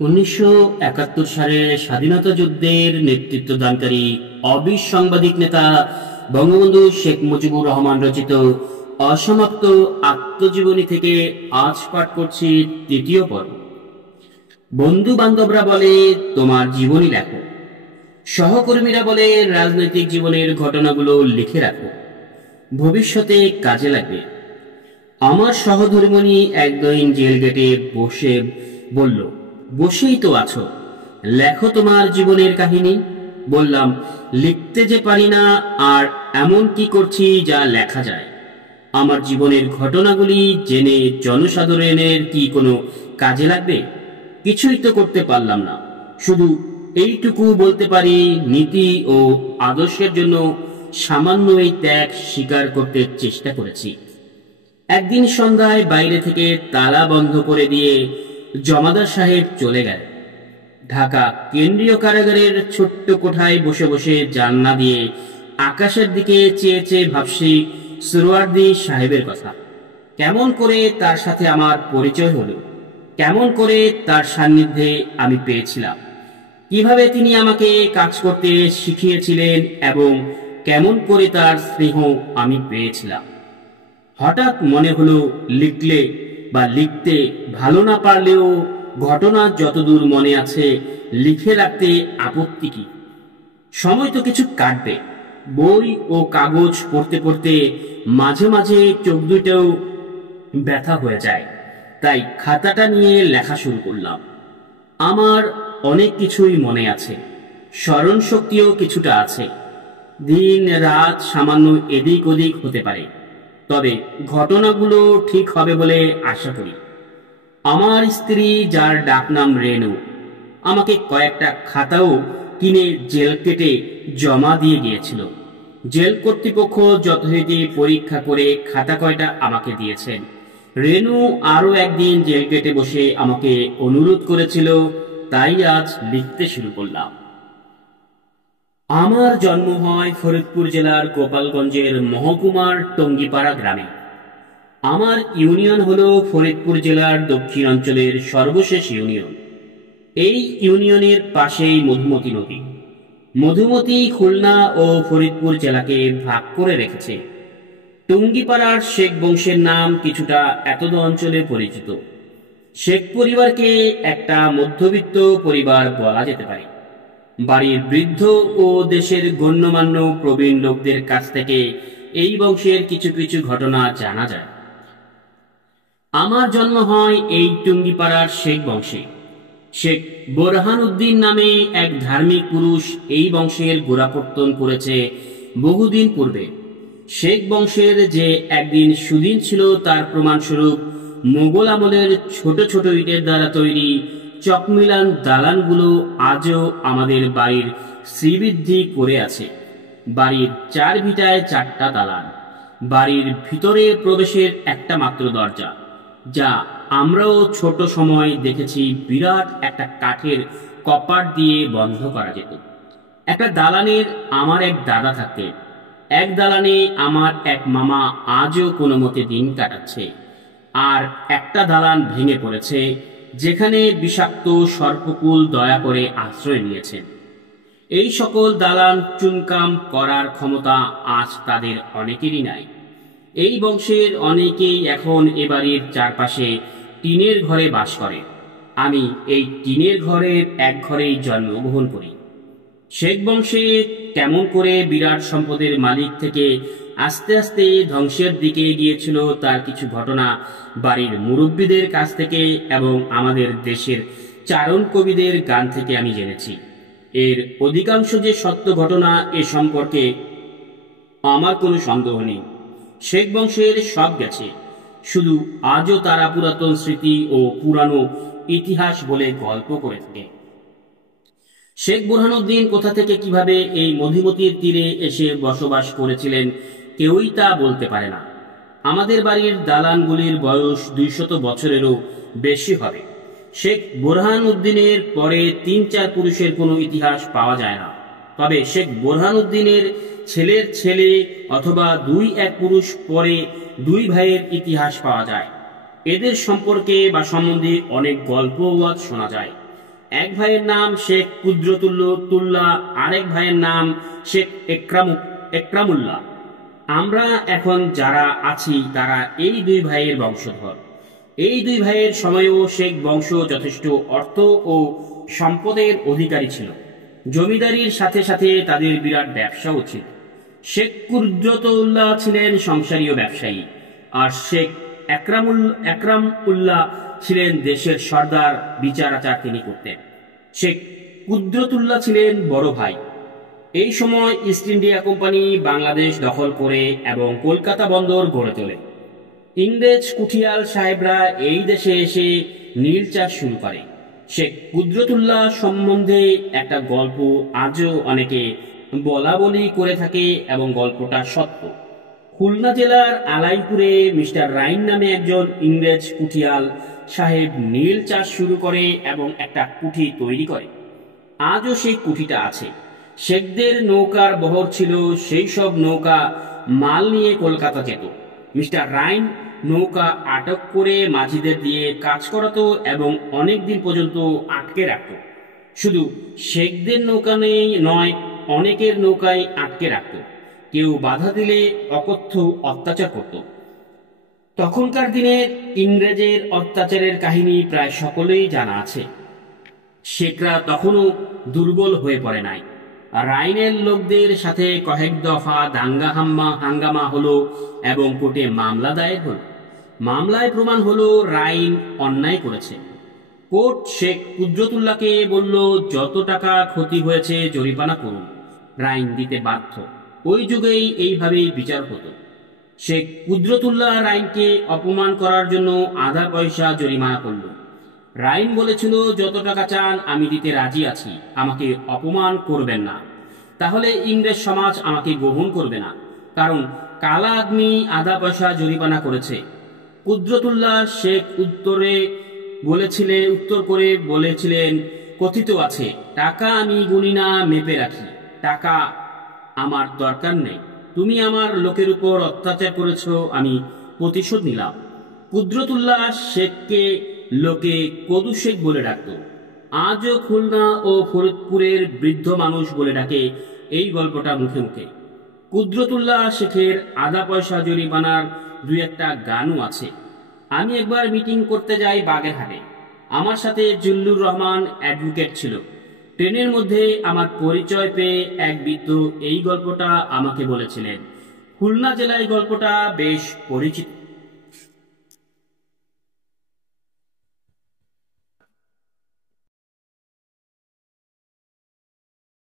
1971 সালে স্বাধীনতা যুদ্ধের নেতৃত্বদানকারী অবিসাংবাদিক নেতা বঙ্গবন্ধু শেখ মুজিবুর রহমান রচিত অসমাপ্ত আত্মজীবনী থেকে আজ পাঠ করছি তৃতীয় পর্ব। বন্ধু বান্ধবরা বলে তোমার জীবনী লেখো, সহকর্মীরা বলে রাজনৈতিক জীবনের ঘটনাগুলো লিখে রাখো, ভবিষ্যতে কাজে লাগবে। আমার সহধর্মিণী একদিন জেল গেটে বসে বলল, বসেই তো আছো, লেখো তোমার জীবনের কাহিনী। বললাম, লিখতে যে পারি না, আর এমন কি করছি যা লেখা যায়? আমার জীবনের ঘটনাগুলি জেনে জনসাধারণের কি কোনো কাজে লাগবে? কিছুই তো করতে পারলাম না। শুধু এইটুকু বলতে পারি, নীতি ও আদর্শের জন্য সামান্য এই ত্যাগ স্বীকার করতে চেষ্টা করেছি। একদিন সন্ধ্যায় বাইরে থেকে তালা বন্ধ করে দিয়ে জমাদার সাহেব চলে গেল। ঢাকা কেন্দ্রীয় কারাগারের ছোট্ট কোঠায় বসে বসে জানলা দিয়ে আকাশের দিকে চেয়ে চেয়ে ভাবছি সুরওয়ার্দী সাহেবের কথা। কেমন করে তার সাথে আমার পরিচয় হলো, কেমন করে তার সান্নিধ্যে আমি পেয়েছিলাম, কিভাবে তিনি আমাকে কাজ করতে শিখিয়েছিলেন এবং কেমন করে তার স্নেহ আমি পেয়েছিলাম। হঠাৎ মনে হলো, লিখলে বা লিখতে ভালো না পারলেও ঘটনা যতদূর মনে আছে লিখে রাখতে আপত্তি কি? সময় তো কিছু কাটবে। বই ও কাগজ পড়তে পড়তে মাঝে মাঝে চোখ দুটোও ব্যথা হয়ে যায়। তাই খাতাটা নিয়ে লেখা শুরু করলাম। আমার অনেক কিছুই মনে আছে, স্মরণ শক্তিও কিছুটা আছে। দিন রাত সামান্য এদিক ওদিক হতে পারে, তবে ঘটনাগুলো ঠিক হবে বলে আশা করি। আমার স্ত্রী, যার ডাকনাম রেনু, আমাকে কয়েকটা খাতাও কিনে জেল কেটে জমা দিয়ে গিয়েছিল। জেল কর্তৃপক্ষ যথারীতি পরীক্ষা করে খাতা কয়টা আমাকে দিয়েছেন। রেনু আরো একদিন জেল কেটে বসে আমাকে অনুরোধ করেছিল, তাই আজ লিখতে শুরু করলাম। আমার জন্ম হয় ফরিদপুর জেলার গোপালগঞ্জের মহকুমার টঙ্গিপাড়া গ্রামে। আমার ইউনিয়ন হল ফরিদপুর জেলার দক্ষিণ অঞ্চলের সর্বশেষ ইউনিয়ন। এই ইউনিয়নের পাশেই মধুমতি নদী। মধুমতি খুলনা ও ফরিদপুর জেলাকে ভাগ করে রেখেছে। টঙ্গিপাড়ার শেখ বংশের নাম কিছুটা এতদ অঞ্চলে পরিচিত। শেখ পরিবারকে একটা মধ্যবিত্ত পরিবার বলা যেতে পারে। বাড়ির বৃদ্ধ ও দেশের গণ্যমান্য প্রবীণ লোকদের কাছ থেকে এই বংশের কিছু কিছু ঘটনা জানা যায়। আমার জন্ম হয় এই টুঙ্গিপাড়ার শেখ বংশে। শেখ বোরহান উদ্দিন নামে এক ধার্মিক পুরুষ এই বংশের গোড়াপত্তন করেছে বহুদিন পূর্বে। শেখ বংশের যে একদিন সুদিন ছিল, তার প্রমাণস্বরূপ মোগল আমলের ছোট ছোট ইটের দ্বারা তৈরি চকমিলান দালানগুলো আজও আমাদের বাড়ির শ্রীবৃদ্ধি করে আছে। বাড়ির চার ভিটায় চারটা দালান, বাড়ির ভিতরে প্রবেশের একটা মাত্র দরজা, যা আমরাও ছোট সময় দেখেছি বিরাট একটা কাঠের কপাট দিয়ে বন্ধ করা যেত। একটা দালানের আমার এক দাদা থাকতেন। এক দালানে আমার এক মামা আজও কোনো মতে দিন কাটাচ্ছে। আর একটা দালান ভেঙে পড়েছে, যেখানে বিষাক্ত সর্পকুল দয়া করে আশ্রয় নিয়েছেন। এই সকল দালান চুনকাম করার ক্ষমতা আজ তাদের অনেকেরই নাই। এই বংশের অনেকেই এখন এ বাড়ির চারপাশে টিনের ঘরে বাস করে। আমি এই টিনের ঘরের এক ঘরেই জন্মগ্রহণ করি। শেখ বংশে কেমন করে বিরাট সম্পদের মালিক থেকে আস্তে আস্তে ধ্বংসের দিকে গিয়েছিল, তার কিছু ঘটনা বাড়ির মুরব্বীদের কাছ থেকে এবং আমাদের দেশের চারণ কবিদের গান থেকে আমি জেনেছি। এর অধিকাংশ যে সত্য ঘটনা, এ সম্পর্কে আমার কোনো সন্দেহ নেই। শেখ বংশের সব গেছে, শুধু আজও তারা পুরাতন স্মৃতি ও পুরানো ইতিহাস বলে গল্প করে থাকে। শেখ বোরহানউদ্দিন কোথা থেকে কিভাবে এই মধুমতির তীরে এসে বসবাস করেছিলেন, কেউই তা বলতে পারে না। আমাদের বাড়ির দালানগুলির বয়স 200 বছরেরও বেশি হবে। শেখ বোরহানউদ্দিনের পরে 3-4 পুরুষের কোনো ইতিহাস পাওয়া যায় না। তবে শেখ বোরহানউদ্দিনের ছেলের ছেলে অথবা 2-1 পুরুষ পরে 2 ভাইয়ের ইতিহাস পাওয়া যায়। এদের সম্পর্কে বা সম্বন্ধে অনেক গল্প শোনা যায়। এক ভাইয়ের নাম শেখ কুদরতুল্লাহ, আরেক ভাইয়ের নাম শেখ একরামুল্লাহ। আমরা এখন যারা আছি তারা এই দুই ভাইয়ের বংশধর। এই দুই ভাইয়ের সময়েও শেখ বংশ যথেষ্ট অর্থ ও সম্পদের অধিকারী ছিল। জমিদারির সাথে সাথে তাদের বিরাট ব্যবসাও ছিল। শেখ কুদরতুল্লাহ ছিলেন সংসারীয় ব্যবসায়ী, আর শেখ একরামউল্লাহ ছিলেন দেশের সর্দার, বিচার আচার তিনি করতেন। শেখ কুদরতুল্লাহ ছিলেন বড় ভাই। এই সময় ইস্ট ইন্ডিয়া কোম্পানি বাংলাদেশ দখল করে এবং কলকাতা বন্দর গড়ে তোলে। ইংরেজ কুঠিয়াল সাহেবরা এই দেশে এসে নীল চাষ শুরু করে। শেখ কুদরতুল্লাহ সম্বন্ধে একটা গল্প আজও অনেকে বলা বলি করে থাকে এবং গল্পটা সত্য। খুলনা জেলার আলাইপুরে মিস্টার রাইন নামে একজন ইংরেজ কুঠিয়াল সাহেব নীল চাষ শুরু করে এবং একটা কুঠি তৈরি করে। আজও সেই কুঠিটা আছে। শেখদের নৌকার বহর ছিল, সেই সব নৌকা মাল নিয়ে কলকাতা যেত। মিস্টার রাইন নৌকা আটক করে মাঝিদের দিয়ে কাজ করাতো এবং অনেক দিন পর্যন্ত আটকে রাখত। শুধু শেখদের নৌকা নয়, অনেকের নৌকায় আটকে রাখত। কেউ বাধা দিলে অকথ্য অত্যাচার করত। তখনকার দিনের ইংরেজের অত্যাচারের কাহিনী প্রায় সকলেই জানা আছে। শেখরা তখনও দুর্বল হয়ে পড়ে নাই। রাইনের লোকদের সাথে কয়েক দফা দাঙ্গা হাঙ্গামা হলো এবং কোর্টে মামলা দায়ের হলো। মামলায় প্রমাণ হলো রাইন অন্যায় করেছে। কোর্ট শেখ কুদরতুল্লাহকে বলল, যত টাকা ক্ষতি হয়েছে জরিমানা করুন। রাইন দিতে বাধ্য। ওই যুগেই এইভাবেই বিচার হতো। শেখ কুদরতুল্লাহ রাইনকে অপমান করার জন্য আধা পয়সা জরিমানা করল। রাইন বলেছিল, যত টাকা চান আমি দিতে রাজি আছি, আমাকে অপমান করবেন না, তাহলে ইংরেজ সমাজ আমাকে গ্রহণ করবে না, কারণ কালা আদমি আধা পয়সা জরিমানা করেছে। কুদরতুল্লাহ শেখ উত্তর করে বলেছিলেন, কথিত আছে, টাকা আমি গুনি না, মেপে রাখি, টাকা আমার দরকার নেই, তুমি আমার লোকের উপর অত্যাচার করেছ, আমি প্রতিশোধ নিলাম। কুদরতুল্লাহ শেখকে লোকে কদু শেখ বলে ডাকত। আজও খুলনা ও ফরিদপুরের বৃদ্ধ মানুষ বলে ডাকে এই গল্পটা মুখে মুখে। কুদরতুল্লাহ শেখের আধা পয়সা জরিমানার দুই একটা গানও আছে। আমি একবার মিটিং করতে যাই বাগেরহাটে। আমার সাথে জিল্লুর রহমান অ্যাডভোকেট ছিল। ট্রেনের মধ্যে আমার পরিচয় পেয়ে এক বৃদ্ধ এই গল্পটা আমাকে বলেছিলেন। খুলনা জেলায় গল্পটা বেশ পরিচিত।